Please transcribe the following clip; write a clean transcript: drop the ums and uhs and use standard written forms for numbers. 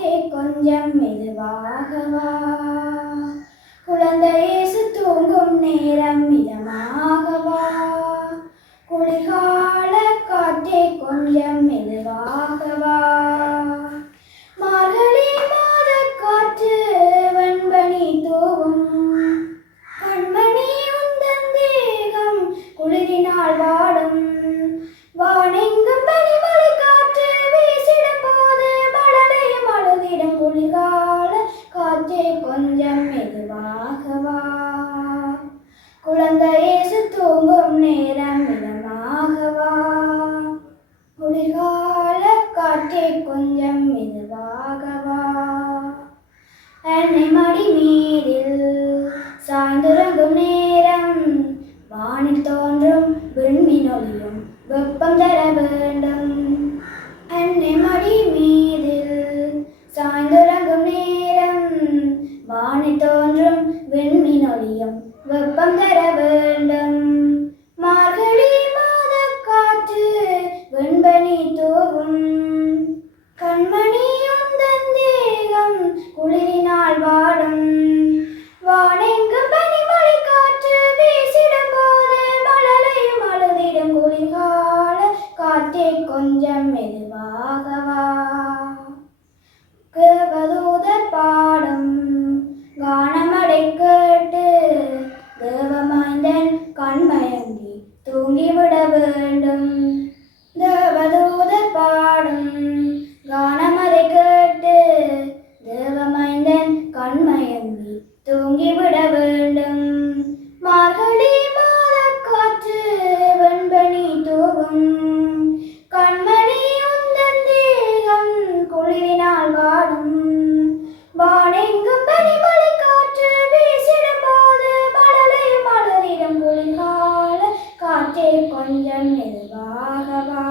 காற்றே கொஞ்சம் மெதுவாகவா, குழந்தை இயேசு தூங்கும் நேரம் மிதமாகவா, குளிர்கால காற்றே கொஞ்சம் மெதுவாகவா, மார்கழி மாத காற்று வன்பனி தூவும், கண்மணி உந்தன் தேகம் குளிரினால் வாடும், வானெங்கும் பனிமழை காற்று வீசிடும் போது மழலையும் அழுதிடும், குளிர்கால காற்றே கொஞ்சம் மெதுவாகவா, குழந்தை இயேசு தூங்கும் நேரம் மிதமாகவா, குளிர்கால காற்றே கொஞ்சம் மெதுவாகவா, என்னை மடி மீதில் சாய்ந்துறங்கும் நேரம் வானில் தோன்றும் விண்மீனொலியும் வெப்பம் தர வேண்டும், என்னை மடி மீதில் சாய்ந்துறங்கும் நேரம் வானில் தோன்றும் விண்மீனொலியும் வெப்பம் தர வேண்டும், மார்கழி மாத காற்று வெண்பனி தூவும், கண்மணி உந்தன் தேகம் குளிரினால் வாடும், வானெங்கும் பனிமழை காற்று வீசிடும் போது மழலையும் அழுதிடும், குளிர்கால காற்றே கொஞ்சம் மெதுவாகவா, தேவதூதர் பாடும் கானமடை கேட்டு தேவமாய்ந்தன் கண்மயங்கி தூங்கிவிட வேண்டும், தேவதூதர் பாடும் கானமதை கேட்டு தேவமைந்தன் கண்மயங்கி தூங்கிவிட வேண்டும், மார்கழி மாத காற்று வெண்பனி தூவும், கண்மணி உந்தன் தேகம் குளிரினால் வாடும், வானெங்கும் பனிமழை காற்று வீசிடும் போது மழலையும் அழுதிடும், குளிர்கால காற்றே கொஞ்சம் மெதுவாகவா.